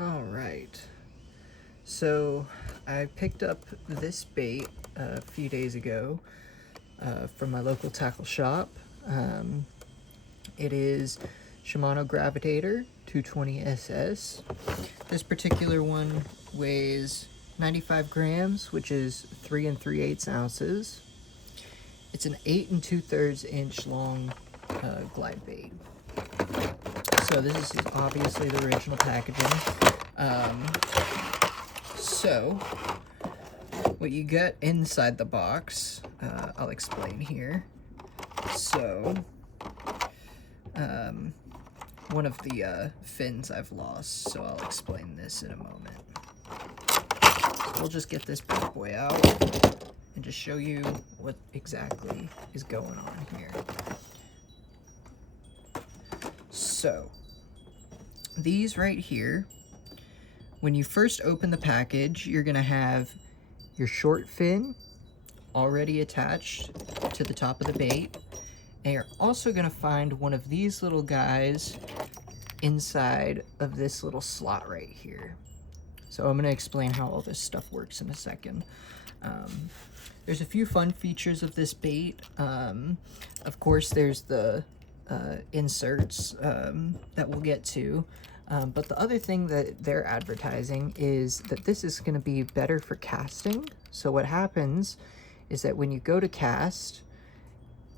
All right, so I picked up this bait a few days ago from my local tackle shop. It is Shimano Gravitator 220 SS. This particular one weighs 95 grams, which is 3 3/8 ounces. It's an 8 2/3 inch long glide bait. So this is obviously the original packaging. So what you get inside the box, I'll explain here. So one of the fins I've lost, so I'll explain this in a moment. So we'll just get this bad boy out and just show you what exactly is going on here. So these right here, when you first open the package, you're gonna have your short fin already attached to the top of the bait, and you're also gonna find one of these little guys inside of this little slot right here. So I'm gonna explain how all this stuff works in a second. There's a few fun features of this bait. Of course, there's the inserts that we'll get to. But the other thing that they're advertising is that this is going to be better for casting. So what happens is that when you go to cast,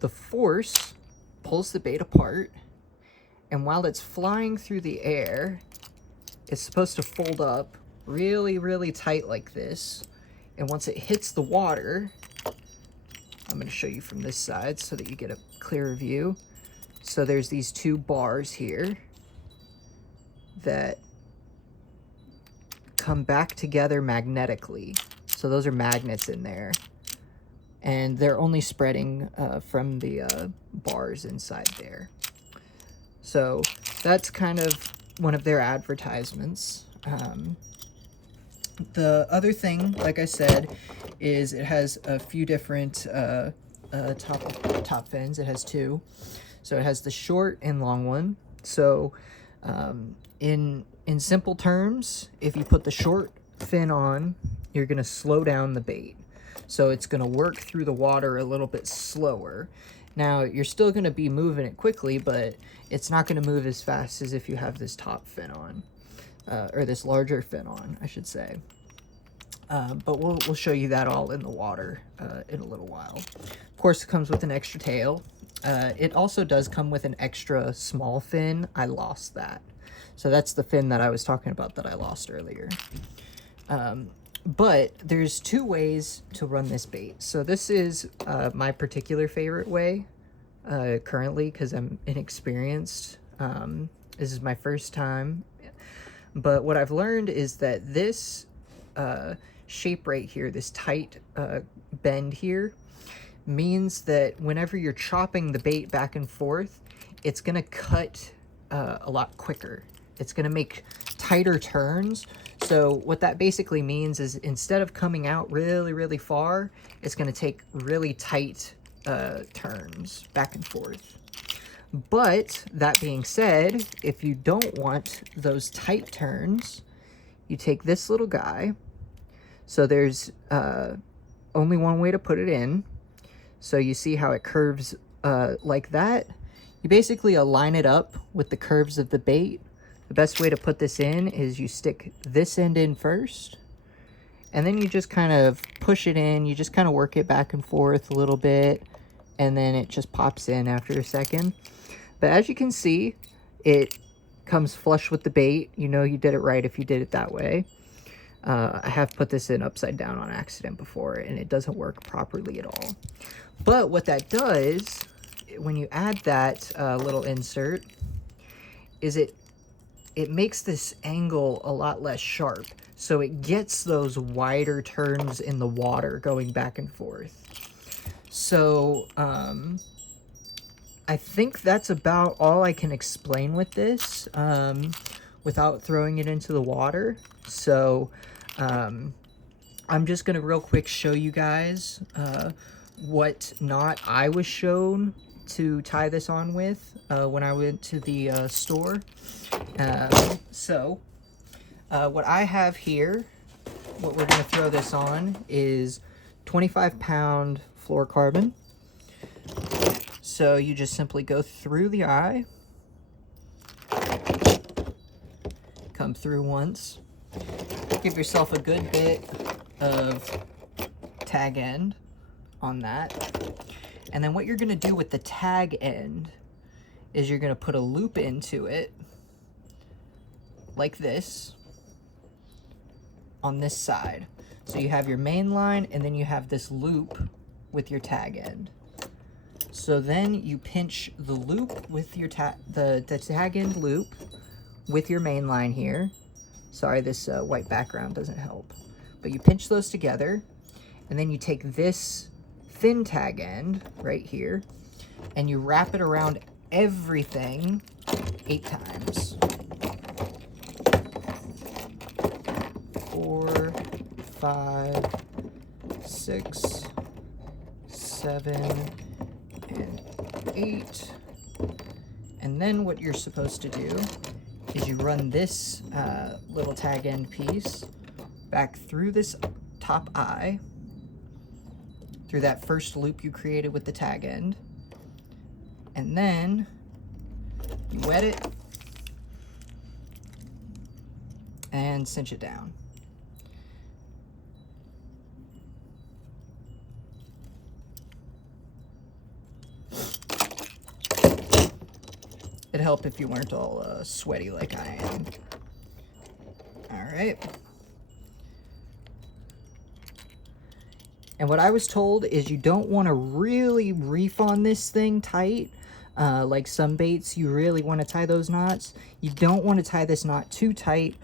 the force pulls the bait apart, and while it's flying through the air, it's supposed to fold up really, really tight like this. And once it hits the water, I'm going to show you from this side so that you get a clearer view. So there's these two bars here that come back together magnetically. So those are magnets in there, and they're only spreading from the bars inside there. So that's kind of one of their advertisements. The other thing, like I said, is it has a few different top fins. It has two. So it has the short and long one. So in simple terms, if you put the short fin on, you're going to slow down the bait. So it's going to work through the water a little bit slower. Now, you're still going to be moving it quickly, but it's not going to move as fast as if you have this top fin on, or this larger fin on, I should say. But we'll show you that all in the water in a little while. Of course, it comes with an extra tail. It also does come with an extra small fin. I lost that. So that's the fin that I was talking about that I lost earlier. But there's two ways to run this bait. So this is my particular favorite way currently because I'm inexperienced. This is my first time. But what I've learned is that this shape right here, this tight bend here, means that whenever you're chopping the bait back and forth, it's going to cut a lot quicker. It's going to make tighter turns. So what that basically means is instead of coming out really, really far, it's going to take really tight turns back and forth. But that being said, if you don't want those tight turns, you take this little guy. So there's only one way to put it in. So you see how it curves like that? You basically align it up with the curves of the bait. The best way to put this in is you stick this end in first, and then you just kind of push it in. You just kind of work it back and forth a little bit, and then it just pops in after a second. But as you can see, it comes flush with the bait. You know you did it right if you did it that way. I have put this in upside down on accident before, and it doesn't work properly at all. But what that does, when you add that little insert, is it makes this angle a lot less sharp. So it gets those wider turns in the water going back and forth. So I think that's about all I can explain with this without throwing it into the water. So I'm just going to real quick show you guys what knot I was shown to tie this on with when I went to the store. So What I have here, what we're going to throw this on is 25-pound fluorocarbon. So you just simply go through the eye, come through once, give yourself a good bit of tag end on that. And then what you're going to do with the tag end is you're going to put a loop into it like this on this side. So you have your main line and then you have this loop with your tag end. So then you pinch the loop with your the tag end loop with your main line here. Sorry, this white background doesn't help. But you pinch those together, and then you take this thin tag end right here, and you wrap it around everything 8 times. 4, 5, 6, 7, and 8. And then what you're supposed to do is you run this little tag end piece back through this top eye, through that first loop you created with the tag end, and then you wet it and cinch it down. It'd help if you weren't all sweaty like I am. All right. And what I was told is you don't want to really reef on this thing tight. Like some baits, you really want to tie those knots. You don't want to tie this knot too tight,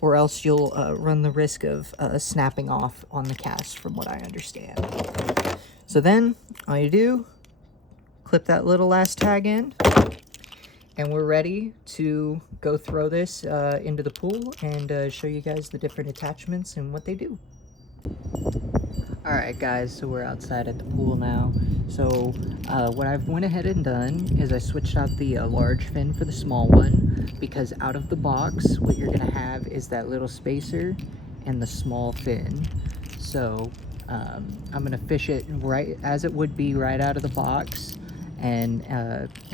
or else you'll run the risk of snapping off on the cast, from what I understand. So then, all you do, clip that little last tag end, and we're ready to go throw this into the pool and show you guys the different attachments and what they do. Alright guys, so we're outside at the pool now. So what I've went ahead and done is I switched out the large fin for the small one, because out of the box what you're going to have is that little spacer and the small fin. So I'm going to fish it right as it would be right out of the box, and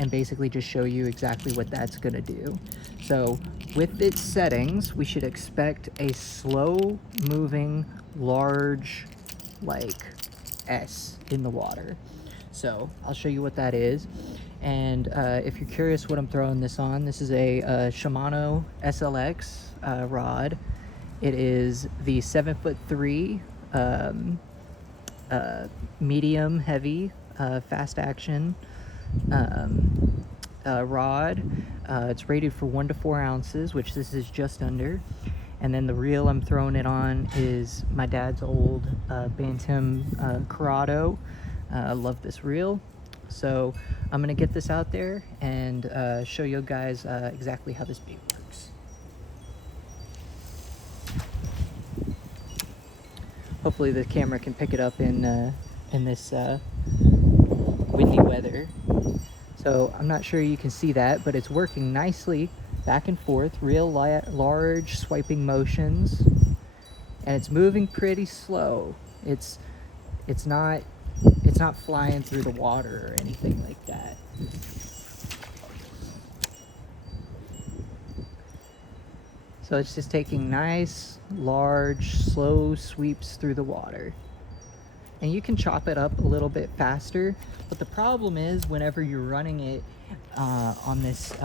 basically just show you exactly what that's going to do. So with its settings, we should expect a slow moving large like S in the water. So I'll show you what that is. And if you're curious what I'm throwing this on, this is a Shimano SLX rod. It is the 7'3" medium heavy fast action rod. It's rated for 1 to 4 ounces, which this is just under. And then the reel I'm throwing it on is my dad's old Bantam Corrado. I love this reel. So I'm gonna get this out there and show you guys exactly how this bait works. Hopefully the camera can pick it up in this windy weather. So I'm not sure you can see that, but it's working nicely back and forth, real large swiping motions, and it's moving pretty slow. It's not flying through the water or anything like that. So it's just taking nice, large, slow sweeps through the water. And you can chop it up a little bit faster, but the problem is whenever you're running it on this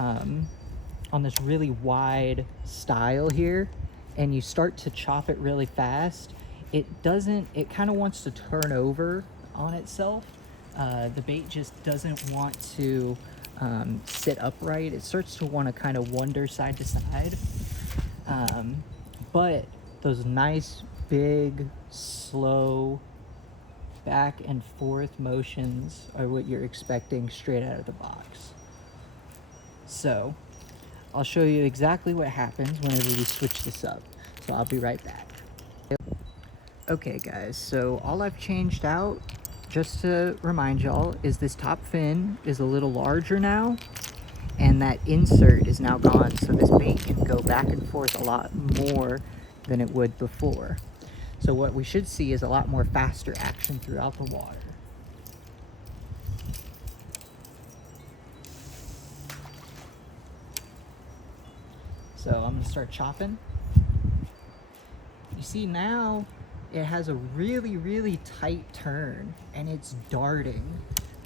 really wide style here, and you start to chop it really fast, it kind of wants to turn over on itself. The bait just doesn't want to sit upright. It starts to want to kind of wander side to side. But those nice, big, slow, back and forth motions are what you're expecting straight out of the box. So I'll show you exactly what happens whenever we switch this up. So I'll be right back. Okay guys, so all I've changed out, just to remind y'all, is this top fin is a little larger now, and that insert is now gone, so this bait can go back and forth a lot more than it would before. So what we should see is a lot more faster action throughout the water. So I'm going to start chopping. You see now it has a really, really tight turn and it's darting.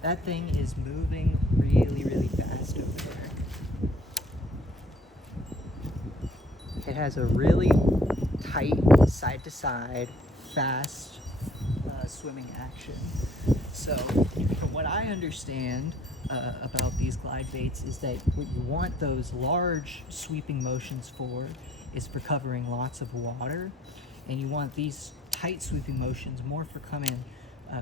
That thing is moving really, really fast over there. It has a really tight side to side, fast swimming action. So from what I understand about these glide baits is that what you want those large sweeping motions for is for covering lots of water, and you want these tight sweeping motions more for coming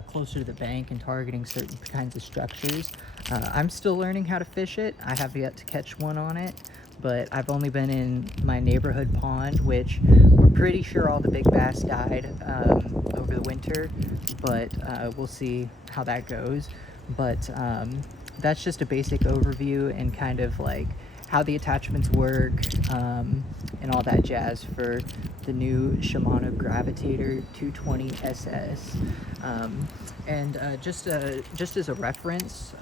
closer to the bank and targeting certain kinds of structures. I'm still learning how to fish it. I have yet to catch one on it, but I've only been in my neighborhood pond, which we're pretty sure all the big bass died over the winter, but we'll see how that goes. But that's just a basic overview and kind of like how the attachments work and all that jazz for the new Shimano Gravitator 220 SS. Just as a reference,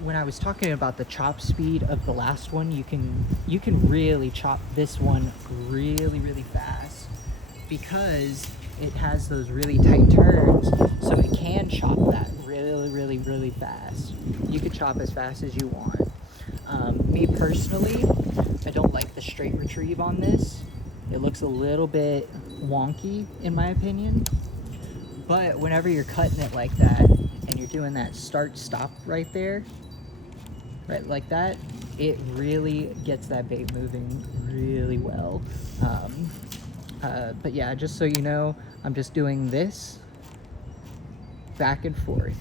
when I was talking about the chop speed of the last one, you can really chop this one really, really fast because it has those really tight turns, so it can chop that really, really, really fast. You can chop as fast as you want. Me personally, I don't like the straight retrieve on this. It looks a little bit wonky in my opinion, but whenever you're cutting it like that and you're doing that start stop right there, right like that, it really gets that bait moving really well. But yeah, just so you know, I'm just doing this back and forth,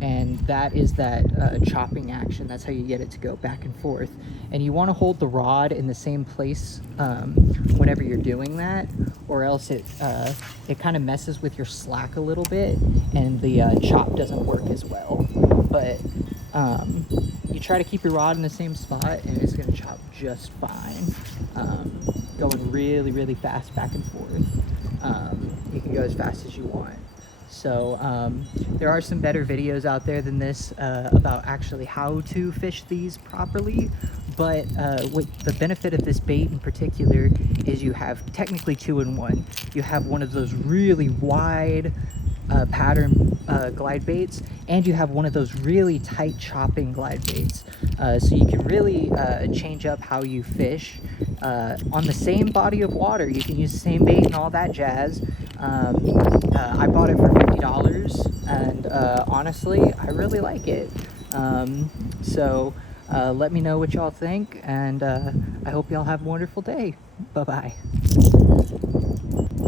and that is that chopping action. That's how you get it to go back and forth. And you want to hold the rod in the same place whenever you're doing that, or else it kind of messes with your slack a little bit and the chop doesn't work as well. But you try to keep your rod in the same spot and it's going to chop just fine. Going really, really fast back and forth. You can go as fast as you want. So there are some better videos out there than this about actually how to fish these properly, but what the benefit of this bait in particular is you have technically 2-in-1. You have one of those really wide pattern glide baits, and you have one of those really tight chopping glide baits, so you can really change up how you fish on the same body of water. You can use the same bait and all that jazz. I bought it for $50, and honestly I really like it. So let me know what y'all think, and I hope y'all have a wonderful day. Bye bye.